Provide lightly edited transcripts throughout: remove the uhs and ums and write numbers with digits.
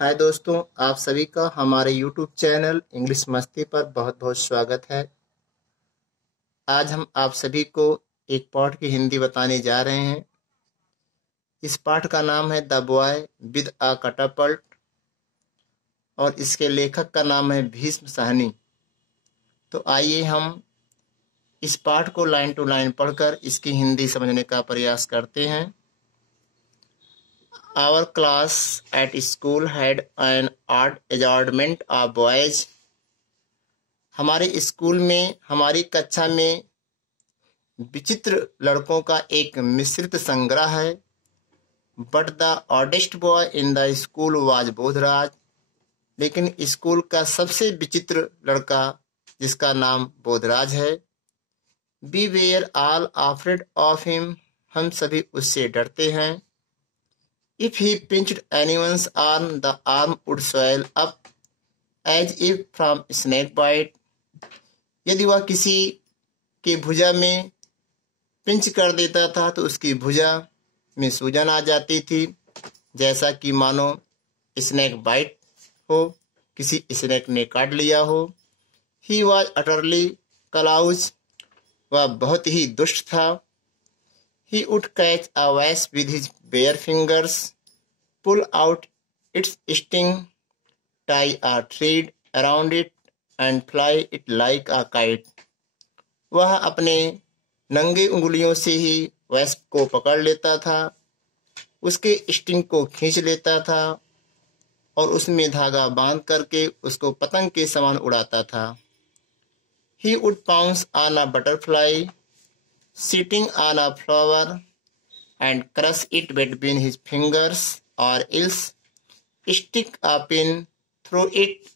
हाय दोस्तों, आप सभी का हमारे YouTube चैनल इंग्लिश मस्ती पर बहुत बहुत स्वागत है। आज हम आप सभी को एक पाठ की हिंदी बताने जा रहे हैं। इस पाठ का नाम है द बॉय विद अ कैटapult और इसके लेखक का नाम है भीष्म साहनी। तो आइए हम इस पाठ को लाइन टू लाइन पढ़कर इसकी हिंदी समझने का प्रयास करते हैं। Our class at school had an odd assortment of boys. हमारे स्कूल में, हमारी कक्षा में विचित्र लड़कों का एक मिश्रित संग्रह है। But the oddest boy in the school was Bodhraj. लेकिन स्कूल का सबसे विचित्र लड़का, जिसका नाम बोधराज है। We were all afraid of him. हम सभी उससे डरते हैं। If he pinched anyone's arm the arm would swell up as if from snake bite. यदि वह किसी के भुजा में पिंच कर देता था तो उसकी भुजा में सूजन आ जाती थी, जैसा कि मानो स्नेक बाइट हो, किसी स्नेक ने काट लिया हो। He was utterly callous. वह बहुत ही दुष्ट था। He would catch a wasp with his bare fingers, pull out its sting, tie a thread around it and fly it like a kite. वह अपने नंगे उंगलियों से ही वैस्प को पकड़ लेता था, उसके स्टिंग को खींच लेता था और उसमें धागा बांध करके उसको पतंग के समान उड़ाता था। He would pounce on a butterfly sitting on a flower and crush it between his fingers, or else stick a pin through it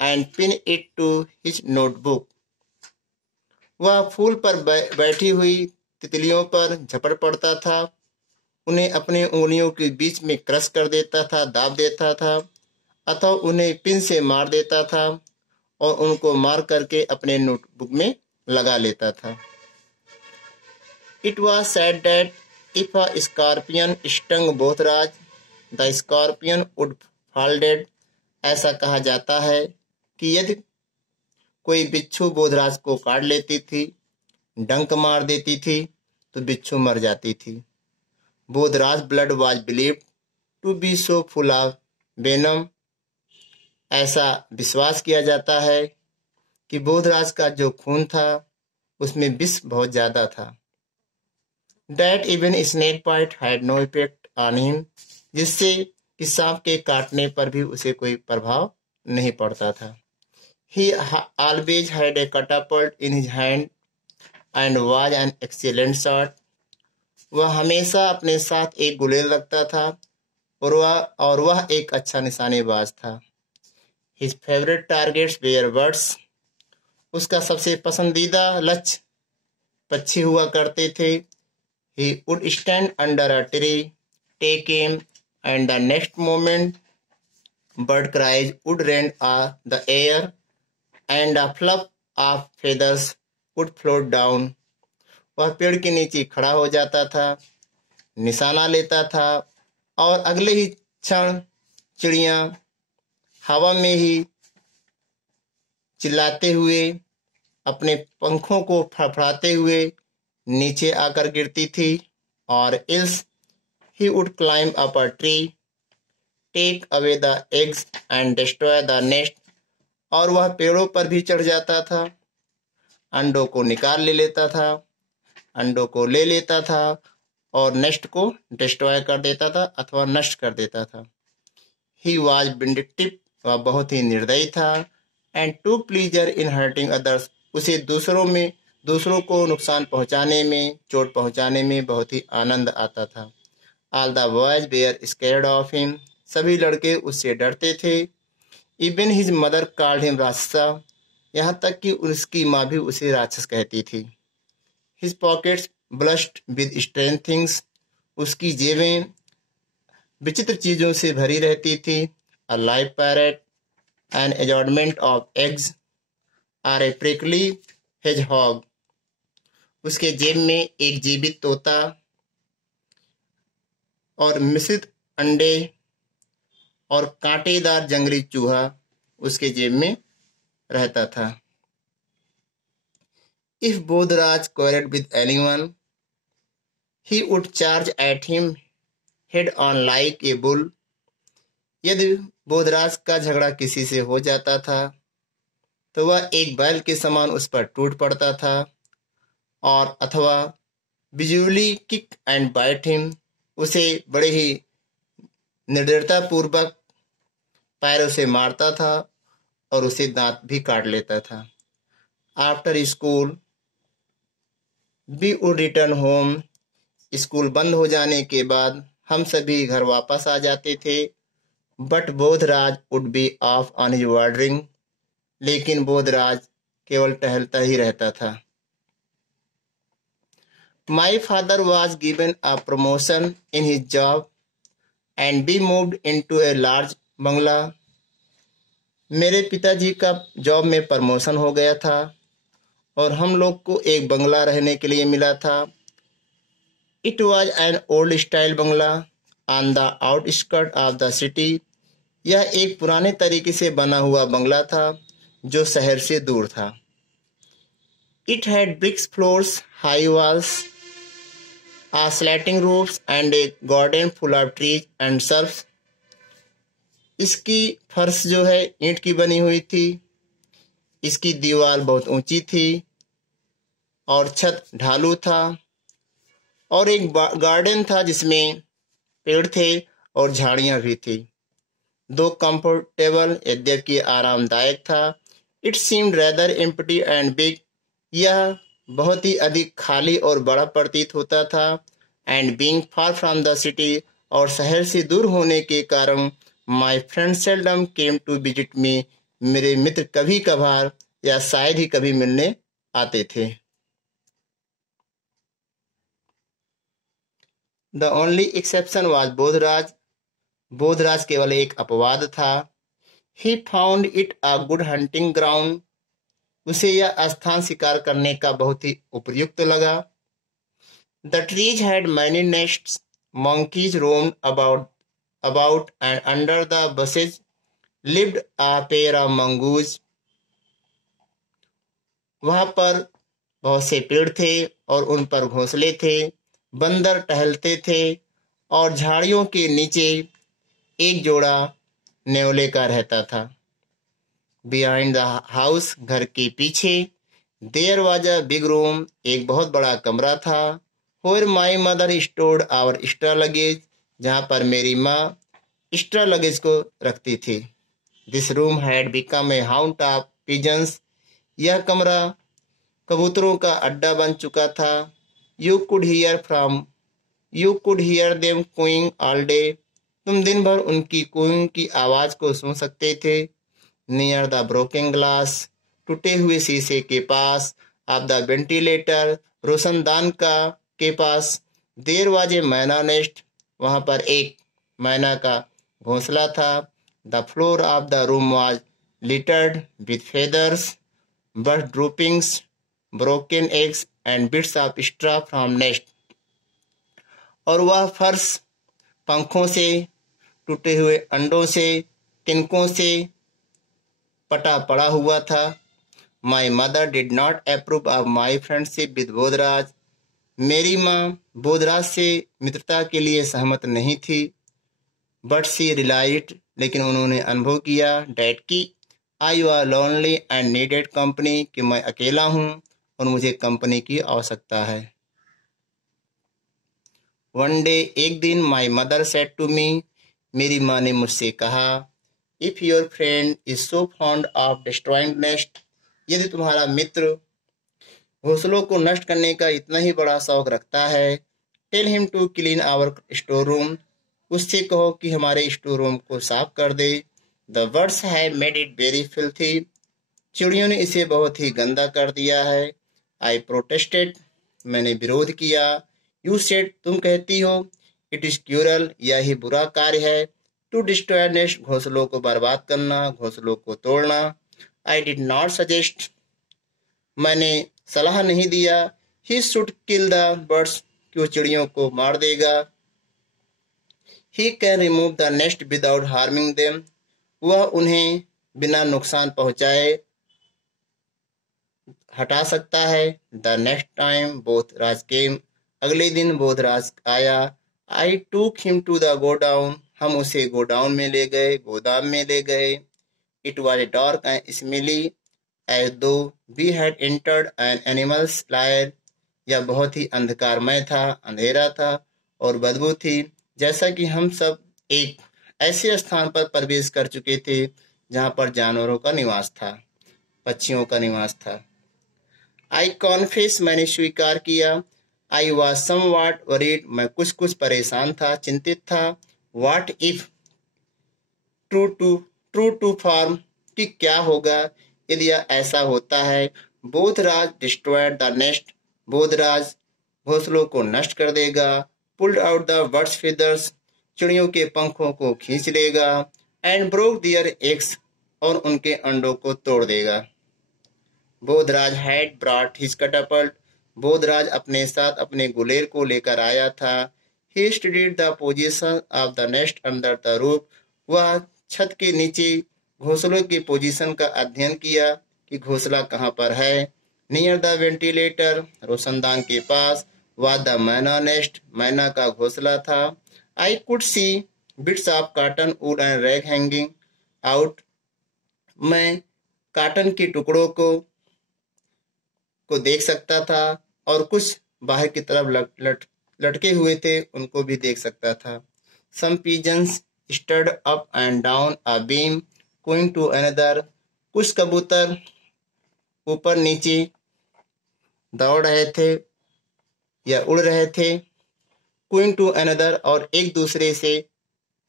and pin it to his notebook. वह फूल पर बैठी हुई तितलियों पर झपट पड़ता था, उन्हें अपनी उंगलियों के बीच में क्रश कर देता था, दाब देता था, अथवा उन्हें पिन से मार देता था और उनको मार करके अपने नोटबुक में लगा लेता था। It was said that if a scorpion stung Bodhraj, the scorpion would fall dead. ऐसा कहा जाता है कि यदि कोई बिच्छू बोधराज को काट लेती थी, डंक मार देती थी, तो बिच्छू मर जाती थी। Bodhraj blood was believed to be so full of venom. ऐसा विश्वास किया जाता है कि बोधराज का जो खून था उसमें विष बहुत ज्यादा था। That even snake bite had no effect on him, जिससे कि सांप के काटने पर भी उसे कोई प्रभाव नहीं पड़ता था। He always had a catapult in his hand and was an excellent shot. वह हमेशा अपने साथ एक गुलेल रखता था और वह एक अच्छा निशानेबाज था। His favorite targets were birds. उसका सबसे पसंदीदा लक्ष्य पक्षी हुआ करते थे। He would stand under a tree, take aim, and the next moment bird cries would rend the air and a fluff of feathers would float down. वह पेड़ के नीचे खड़ा हो जाता था, निशाना लेता था और अगले ही क्षण चिड़िया हवा में ही चिल्लाते हुए, अपने पंखों को फड़फड़ाते हुए नीचे आकर गिरती थी। और else he would climb up a tree, take away the eggs and destroy the nest. और वह पेड़ों पर भी चढ़ जाता था, अंडों को निकाल ले लेता था, अंडों को ले लेता था और नेस्ट को डिस्ट्रॉय कर देता था अथवा नष्ट कर देता था। He was vindictive. वह बहुत ही निर्दयी था। And took pleasure in hurting others. उसे दूसरों को नुकसान पहुंचाने में, चोट पहुंचाने में बहुत ही आनंद आता था। All the boys were scared of him. सभी लड़के उससे डरते थे। Even his mother called him राक्षसा। यहाँ तक कि उसकी माँ भी उसे राक्षस कहती थी। His pockets blushed with strange things. उसकी जेबें विचित्र चीजों से भरी रहती थी। A live parrot, an assortment of eggs, or a prickly hedgehog. उसके जेब में एक जीवित तोता और मिश्रित अंडे और कांटेदार जंगली चूहा उसके जेब में रहता था। If Bodhraj quarreled with anyone, he would charge at him head on like a bull. यदि बोधराज का झगड़ा किसी से हो जाता था तो वह एक बैल के समान उस पर टूट पड़ता था, और अथवा visually kick and bite him, उसे बड़े ही निर्दयता पूर्वक पैरों से मारता था और उसे दांत भी काट लेता था। After school we would return home. School बंद हो जाने के बाद हम सभी घर वापस आ जाते थे। But Bodhraj would be off on his wandering. लेकिन बोधराज केवल टहलता ही रहता था। My father was given a promotion in his job and we moved into a large bungalow. मेरे पिताजी का जॉब में प्रमोशन हो गया था और हम लोग को एक बंगला रहने के लिए मिला था। It was an old style Bangla on the outskirt of the city. यह एक पुराने तरीके से बना हुआ बंगला था जो शहर से दूर था। It had bricks floors, high walls, slanting roofs and a garden full of trees and shrubs. इसकी फर्श जो है ईंट की बनी हुई थी, इसकी दीवार बहुत ऊंची थी और छत ढालू था, और एक गार्डन था जिसमें पेड़ थे और झाड़ियां भी थी। दो कंफर्टेबल, यद्यपि आरामदायक था। It seemed rather empty and big. यह बहुत ही अधिक खाली और बड़ा प्रतीत होता था। And being far from the city, और शहर से दूर होने के कारण my friend seldom came to visit me. मेरे मित्र कभी कभार या शायद ही कभी मिलने आते थे। The only exception was Bodhraj. Bodhraj केवल एक अपवाद था। He found it a good hunting ground. उसे यह स्थान शिकार करने का बहुत ही उपयुक्त लगा। The trees had many nests, monkeys roamed about and under the bushes lived a pair of mongoose. वहां पर बहुत से पेड़ थे और उन पर घोंसले थे। बंदर टहलते थे और झाड़ियों के नीचे एक जोड़ा नेवले का रहता था। बिहाइंड द हाउस, घर के पीछे, there was a big room, एक बहुत बड़ा कमरा था। Where my mother stored our extra luggage, जहाँ पर मेरी माँ एक्स्ट्रा लगेज को रखती थी। This room had become a haunt of pigeons. यह कमरा कबूतरों का अड्डा बन चुका था। You could hear them cooing all day. तुम दिन भर उनकी कूइंग की आवाज को सुन सकते थे। नियर द ब्रोकन ग्लास, टूटे हुए शीशे के पास, ऑफ द वेंटिलेटर, रोशनदान के पास, देर वाज ए मैना नेस्ट। वहां पर एक मैना का घोंसला था। The floor of the room was littered with feathers, bird droppings, broken eggs and bits of straw from nest. और वह फर्श पंखों से, टूटे हुए अंडों से, तिनकों से पटा पड़ा हुआ था। My mother did not approve of my friendship with Bodhraj. मेरी माँ बोधराज से मित्रता के लिए सहमत नहीं थी। बट सी रियलाइज्ड, लेकिन उन्होंने अनुभव किया, डैट की I was lonely and needed company, कि मैं अकेला हूँ और मुझे कंपनी की आवश्यकता है। वन डे, एक दिन, my mother said to me, मेरी माँ ने मुझसे कहा, if your friend is so fond of destroying nest, यदि तुम्हारा मित्र घोंसलों को नष्ट करने का इतना ही बड़ा शौक रखता है, tell him to clean our store room, उससे कहो कि हमारे स्टोर रूम को साफ कर दे। The birds have made it very filthy, चिड़ियों ने इसे बहुत ही गंदा कर दिया है। आई प्रोटेस्टेड, मैंने विरोध किया। यू सेड, तुम कहती हो, इट इज क्यूरल, यह ही बुरा कार्य है, टू डिस्ट्रॉय नेस्ट, घोंसलों को बर्बाद करना, घोंसलों को तोड़ना। आई डिड नॉट सजेस्ट, मैंने सलाह नहीं दिया, he should kill the birds, कि वो चिड़ियों को मार देगा। He can remove the nest without harming them. वह उन्हें बिना नुकसान पहुंचाए हटा सकता है। The next time Bodhraj came. अगले दिन बोधराज आया। I took him to the godown. हम उसे गोडाउन में ले गए, गोदाम में ले गए। It was dark and smelly as though we had entered an animal's lair. यह बहुत ही अंधकारमय था, अंधेरा था और बदबू थी, जैसा कि हम सब एक ऐसे स्थान पर प्रवेश कर चुके थे जहां पर जानवरों का निवास था, पक्षियों का निवास था। आई कॉन्फेस, मैंने स्वीकार किया। आई वॉज समवॉट वरीड, मैं कुछ कुछ परेशान था, चिंतित था। What if true to form, कि क्या होगा यदि यह ऐसा होता है। Bodhraj destroyed the nest, Bodhraj घोंसलों को नष्ट कर देगा। Pulled out the birds feathers, चिड़ियों के पंखों को खींच लेगा। एंड ब्रोक दियर एग्स, और उनके अंडों को तोड़ देगा। Bodhraj had brought his catapult, Bodhraj अपने साथ अपने गुलेल को लेकर आया था। He studied the position of the nest under the roof, वह छत के नीचे घोंसलों की पोजीशन का अध्ययन किया कि घोंसला कहाँ पर है। नियर द वेंटिलेटर, रोशनदान के पास। वह द मैना नेस्ट, मैना का घोंसला था। I could see bits of cotton would and rag hanging out, मैं काटन के टुकड़ों को देख सकता था और कुछ बाहर की तरफ लटके हुए थे, उनको भी देख सकता था। Some pigeons strutted up and down a beam going to another, कुछ कबूतर ऊपर नीचे दौड़ रहे थे या उड़ रहे थे। गोइंग टू अनदर, और एक दूसरे से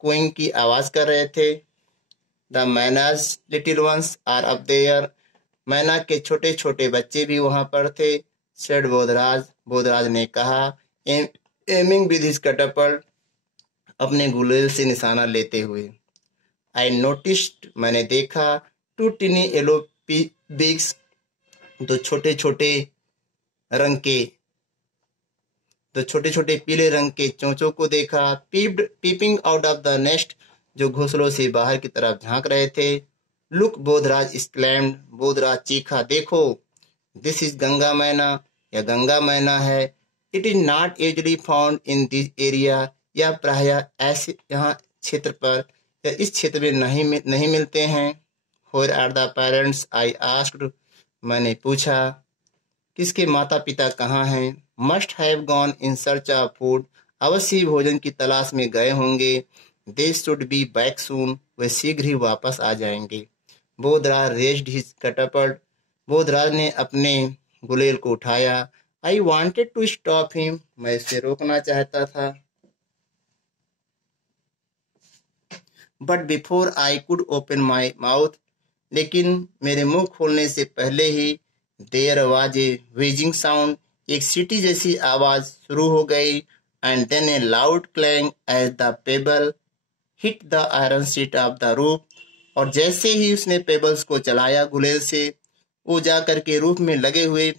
कोइंग की आवाज कर रहे थे। The mynas little ones are up there, मैना के छोटे छोटे बच्चे भी वहां पर थे। सेड बोधराज, बोधराज ने कहा। एमिंग विद हिज कैटapult, अपने गुलेल से निशाना लेते हुए। आई नोटिस्ड, मैंने देखा। टू टिनी येलो बिग्स, दो छोटे छोटे पीले रंग के चोंचों को देखा। Peeping out of the nest, जो घोंसलों से बाहर की तरफ झांक रहे थे। लुक, बोधराज एक्सक्लेम्ड, बोधराज चीखा, देखो। दिस इज गंगा मैना, यह गंगा मैना है। It is not usually found in this area, यह प्रायः ऐसे यहाँ क्षेत्र पर या इस क्षेत्र में नहीं मिलते हैं। Where are the parents, I asked, मैंने पूछा। किसके माता पिता कहाँ हैं। Must have gone in search of food, अवश्य ही भोजन की तलाश में गए होंगे। They should be back soon, वे शीघ्र ही वापस आ जाएंगे। Bodhraj raised his catapult, Bodhraj ने अपने गुलेल को उठाया। I wanted to stop him, मैं इसे रोकना चाहता था। But before I could open my mouth, लेकिन मेरे मुंह खोलने से पहले ही there was a wheezing sound, एक सीटी जैसी आवाज शुरू हो गई। And then a loud clang as the pebble hit the iron sheet of the roof, और जैसे ही उसने पेबल्स को चलाया गुलेल से, वो जाकर के रूफ में लगे हुए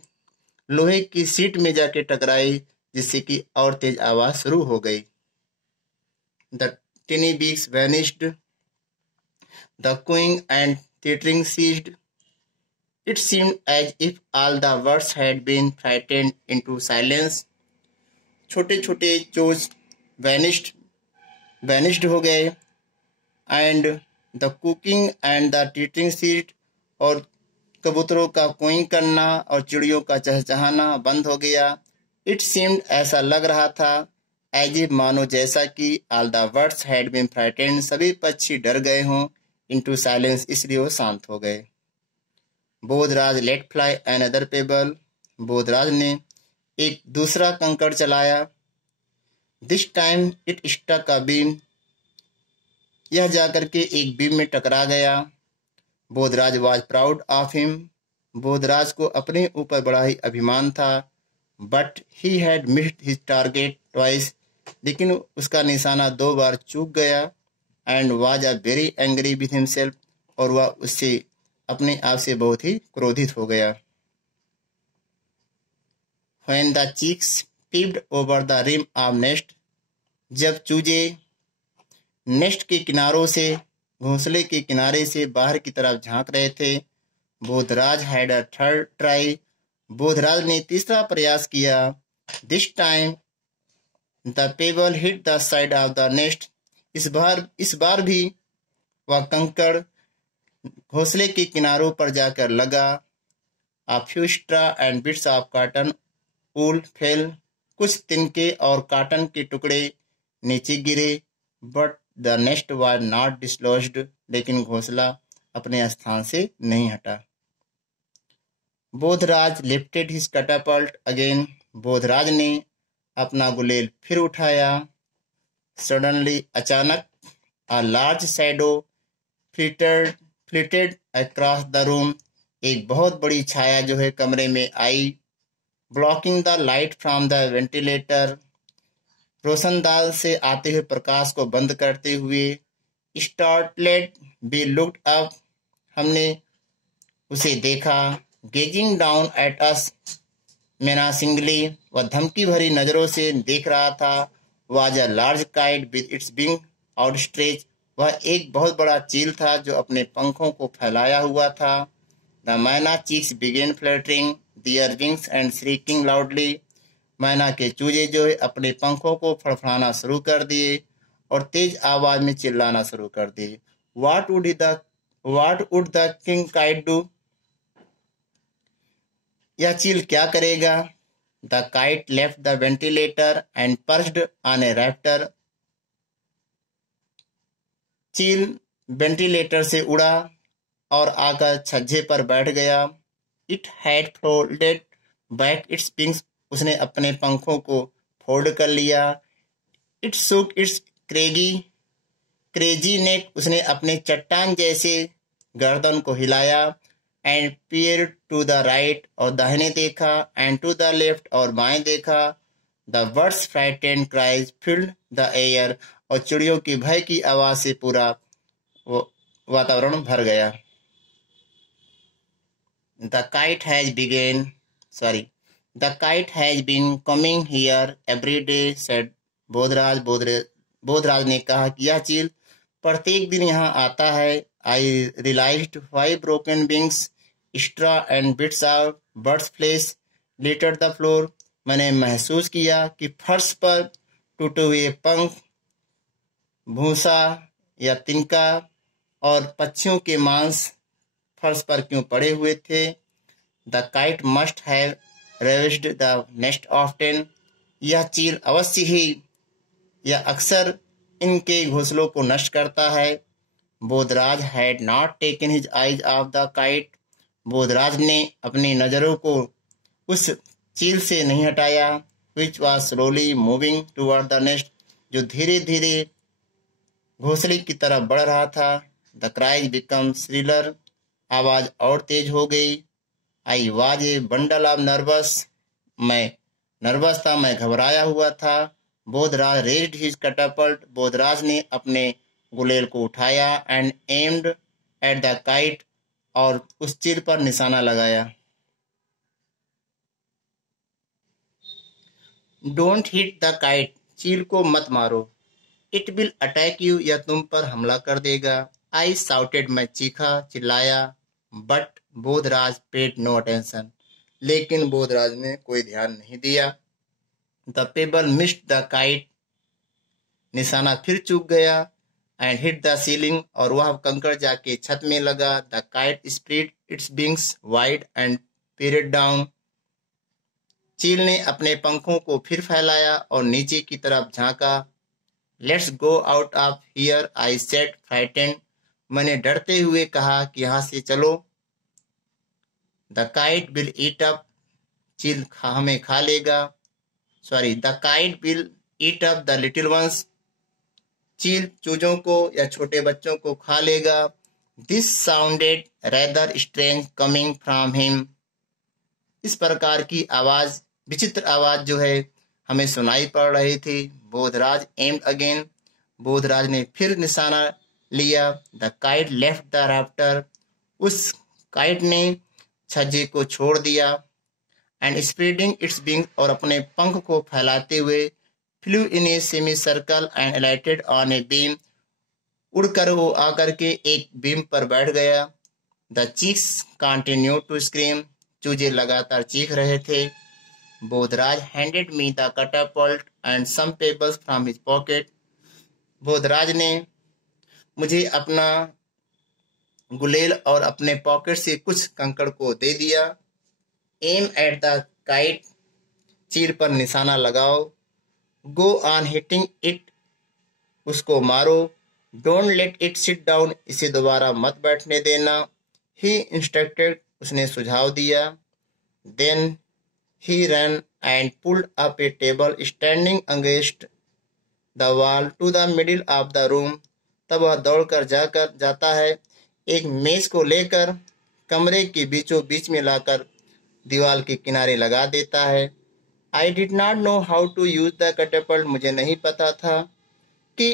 लोहे की सीट में जाके टकराई, जिससे कि और तेज आवाज शुरू हो गई। The टिनी beaks vanished, the Qing and tittering ceased. It seemed as if all the birds had been frightened into silence. छोटे छोटे चोच vanished हो गए, and the cooking and the tittering ceased, और कबूतरों का कोइंग करना और चिड़ियों का चहचहाना बंद हो गया। It seemed, ऐसा लग रहा था, as if, मानो जैसा कि all the birds had been frightened, सभी पक्षी डर गए हों, into silence, इसलिए वो शांत हो गए। Bodhraj let fly another pebble, Bodhraj ने एक दूसरा कंकड़ चलाया। This time it stuck a beam, यह जाकर के एक बीम में टकरा गया। Bodhraj was proud of him, Bodhraj को अपने ऊपर बड़ा ही अभिमान था। But he had missed his target twice, लेकिन उसका निशाना 2 बार चूक गया। And was a very angry with himself, और वह उससे अपने आप से बहुत ही क्रोधित हो गया। When the chicks peeped over the rim of nest, जब चूजे नेस्ट के किनारों से, घोंसले के किनारे से बाहर की तरफ झांक रहे थे। Bodhraj had a third try, Bodhraj ने तीसरा प्रयास किया। This time the pebble hit the side of the nest, इस बार भी वह कंकड़ घोंसले के किनारों पर जाकर लगा। A few straw and bits of cotton wool fell, कुछ तिनके और काटन के टुकड़े नीचे गिरे। But the nest was not dislodged, लेकिन घोंसला अपने स्थान से नहीं हटा। Bodhraj lifted his catapult again, Bodhraj ने अपना गुलेल फिर उठाया। Suddenly, अचानक, a large shadow flitted across the room, एक बहुत बड़ी छाया जो है कमरे में आई। Blocking the light from the ventilator, रोशनदान से आते हुए प्रकाश को बंद करते हुए। स्टार्टलेड वी लुक्ड अप, हमने उसे देखा। गेजिंग डाउन एट अस मेनासिंगली, वह धमकी भरी नजरों से देख रहा था। Was a large kite with its wing outstretch, वह एक बहुत बड़ा चील था जो अपने पंखों को फैलाया हुआ था। The मैना cheeks began fluttering their wings and shrieking loudly, मैना के चूजे जो है अपने पंखों को फड़फड़ाना शुरू कर दिए और तेज आवाज में चिल्लाना शुरू कर दिए। What would the king kite do? यह चील क्या करेगा? The kite left the ventilator and perched on a rafter, चील वेंटिलेटर से उड़ा और आकर छज्जे पर बैठ गया। It had folded back its wings, उसने अपने पंखों को फोल्ड कर लिया। It shook its crazy neck, उसने अपने चट्टान जैसे गर्दन को हिलाया। And peer to the right, और दाहिने देखा। एंड टू द लेफ्ट, और बाएं देखा। The birds frightened cries filled the air, और चिड़ियों की भय की आवाज से पूरा वातावरण भर गया। The kite has been coming here every day, said Bodhraj. Bodhraj ने कहा कि यह चील प्रत्येक दिन यहाँ आता है। I realized why broken wings, straw and bits of bird's flesh littered the floor, मैंने महसूस किया कि फर्श पर टूटे हुए पंख, भूसा या तिनका और पक्षियों के मांस फर्श पर क्यों पड़े हुए थे। The kite must have revisited the nest often, यह चील अवश्य ही या अक्सर इनके घोंसलों को नष्ट करता है। Bodhraj had not taken his eyes of the kite, Bodhraj ने अपनी नजरों को उस चील से नहीं हटाया। Which was slowly moving toward the nest, जो धीरे धीरे घोंसले की तरफ बढ़ रहा था। द क्राइज बिकम श्रिलर, आवाज और तेज हो गई। I was a bundle of nervous, मैं नर्वस था, मैं घबराया हुआ था। Bodhraj raised his Catapult, Bodhraj ने अपने गुलेल को उठाया। And aimed at the kite, और उस चील पर निशाना लगाया। डोंट हिट द काइट, चील को मत मारो। इट विल अटैक यू, यह तुम पर हमला कर देगा। आई साउटेड, मैं चीखा, चिल्लाया। But Bodhraj paid no attention, लेकिन बोधराज ने कोई ध्यान नहीं दिया। The pebble missed the kite, निशाना फिर चूक गया। एंड हिट द सीलिंग, और वह कंकड़ जाके छत में लगा। The kite spread its wings wide and period down, चील ने अपने पंखों को फिर फैलाया और नीचे की तरफ झांका। Let's go out of here, I said frightened, मैंने डरते हुए कहा कि यहाँ से चलो। The kite will eat up, चील हमें खा लेगा। The kite will eat up the little ones, चील चूजों को या छोटे बच्चों को खा लेगा। This sounded rather strange coming from him, इस प्रकार की आवाज, विचित्र आवाज जो है हमें सुनाई पड़ रही थी। बोधराज एम्ड अगेन, बोधराज ने फिर निशाना लिया। The kite left the rafter, उस काइट ने छज्जे को छोड़ दिया। एंड स्प्रेडिंग इट्स विंग, और अपने पंख को फैलाते हुए flew in a semi circle and alighted on a beam, उड़कर वो आकर के एक बीम पर बैठ गया। The chicks continue to scream. चूजे लगातार चीख रहे थे। Bodhraj handed me the catapult and some pebbles from his pocket. Bodhraj ने मुझे अपना गुलेल और अपने पॉकेट से कुछ कंकड़ को दे दिया। Aim at the kite. चील पर निशाना लगाओ। Go on hitting it. उसको मारो। Don't let it sit down. इसे दोबारा मत बैठने देना। He instructed. उसने सुझाव दिया। Then he ran and pulled up a table standing against the wall to the middle of the room. तब वह दौड़कर जाता है, एक मेज को लेकर कमरे के बीचों बीच में लाकर दीवार के किनारे लगा देता है। I did not know how to use the catapult. मुझे नहीं पता था कि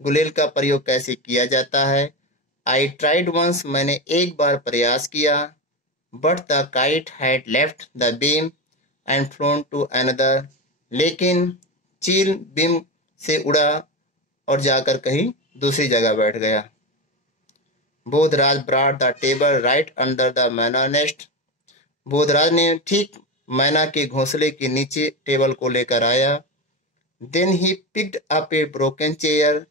गुलेल का प्रयोग कैसे किया जाता है। I tried once. मैंने एक बार प्रयास किया। But the kite had left the beam and flown to another. लेकिन चील बीम से उड़ा और जाकर कहीं दूसरी जगह बैठ गया। Bodhraj brought the table right under the मैना नेस्ट। बोधराज ने ठीक मैना के घोंसले के नीचे टेबल को लेकर आया। Then he picked up a broken chair.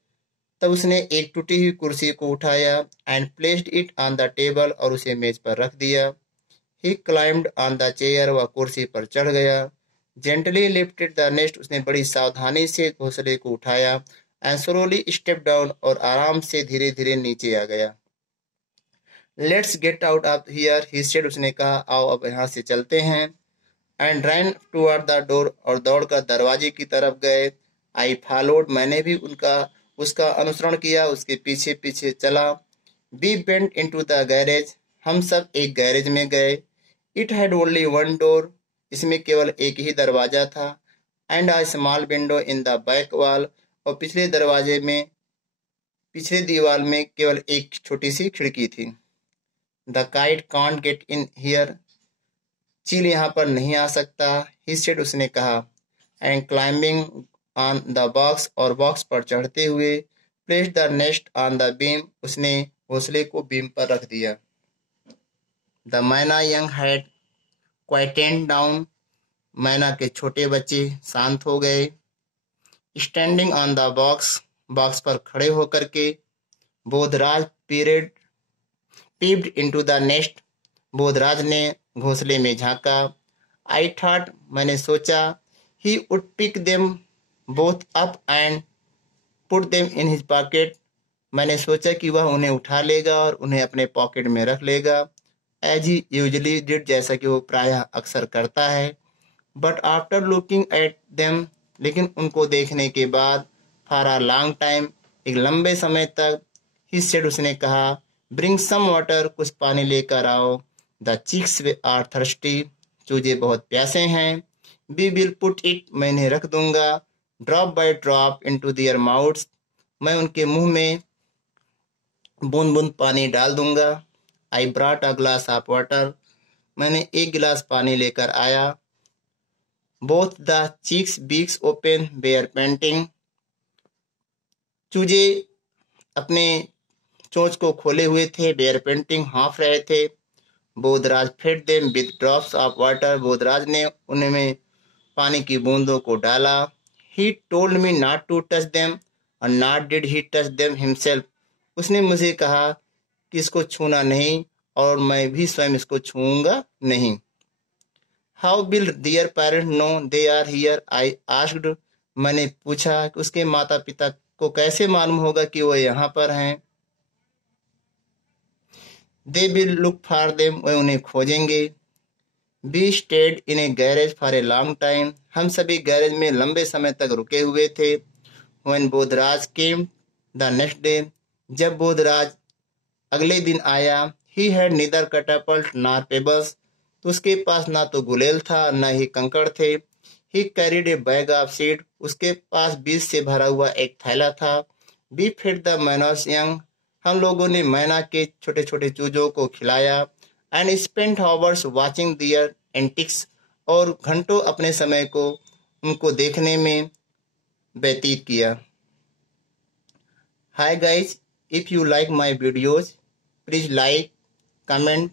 तब उसने एक टूटी हुई कुर्सी को उठाया and placed it on the table और उसे मेज पर रख दिया। He climbed on the chair. वह कुर्सी पर चढ़ गया। Gently lifted the nest. उसने बड़ी सावधानी से घोंसले को उठाया एंड स्लोली स्टेप डाउन और आराम से धीरे धीरे नीचे आ गया। Let's get out of here he said. उसने कहा, आओ अब यहाँ से चलते हैं। And ran toward the door. और दौड़कर दरवाजे की तरफ गए। I followed. मैंने भी उसका अनुसरण किया, उसके पीछे पीछे चला। We went into the garage. हम सब एक गैरेज में गए। It had only one door. इसमें केवल एक ही दरवाजा था। And a small window in the back wall. और पिछले दीवार में केवल एक छोटी सी खिड़की थी। The kite can't get in here. चील यहाँ पर नहीं आ सकता। ही सेड। उसने कहा। And climbing on the box. और बॉक्स पर चढ़ते हुए place the nest on the beam. उसने घोंसले को बीम पर रख दिया। द मैना यंग हैड क्वाइटेंड डाउन। मैना के छोटे बच्चे शांत हो गए। स्टैंडिंग ऑन द बॉक्स पर खड़े होकर के Bodhraj peeped into the nest. Bodhraj ने घोंसले में झांका। I thought. मैंने सोचा। He would pick them both up and put them in his pocket. मैंने सोचा कि वह उन्हें उठा लेगा और उन्हें अपने पॉकेट में रख लेगा। As he usually did. जैसा कि वो प्रायः अक्सर करता है। But after looking at them. लेकिन उनको देखने के बाद फॉर अ लॉन्ग टाइम। एक लंबे समय तक। He said. उसने कहा। Bring some water. कुछ पानी लेकर आओ। The chicks are thirsty. चूजे बहुत प्यासे हैं। We will put it. मैं इन्हें रख दूंगा। Drop by drop into their mouths. मैं उनके मुंह में बूंद बूंद पानी डाल दूंगा। I brought a glass of water. मैंने एक गिलास पानी लेकर आया। Both the chicks beaks open bare panting. चूजे अपने चोंच को खोले हुए थे। बेयर पेंटिंग हाँफ रहे थे। Bodhraj fed them with drops of water. Bodhraj ने उनमें पानी की बूंदों को डाला। He told me not to touch them और not did he touch them himself. उसने मुझे कहा कि इसको छूना नहीं और मैं भी स्वयं इसको छूऊंगा नहीं। How will their parents know they are here. I asked. मैंने पूछा कि उसके माता पिता को कैसे मालूम होगा कि वो यहाँ पर हैं। They will look for them. वे उन्हें खोजेंगे। We stayed in a garage for a long time. हम सभी गैरेज में लंबे समय तक रुके हुए थे। When Bodhraj came the next day. जब बोधराज अगले दिन आया। He had neither catapult nor pebbles. तो उसके पास ना तो गुलेल था न ही कंकड़ थे। He carried a bag of seed. उसके पास बीज से भरा हुआ एक थैला था। We fed the mynas young. हम लोगों ने मैना के छोटे छोटे चूजों को खिलाया। And spent hours watching their antics. और घंटों अपने समय को उनको देखने में व्यतीत किया। Hi guys, If you like my videos, please like, comment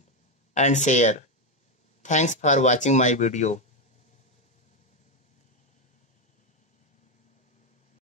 and share. Thanks for watching my video.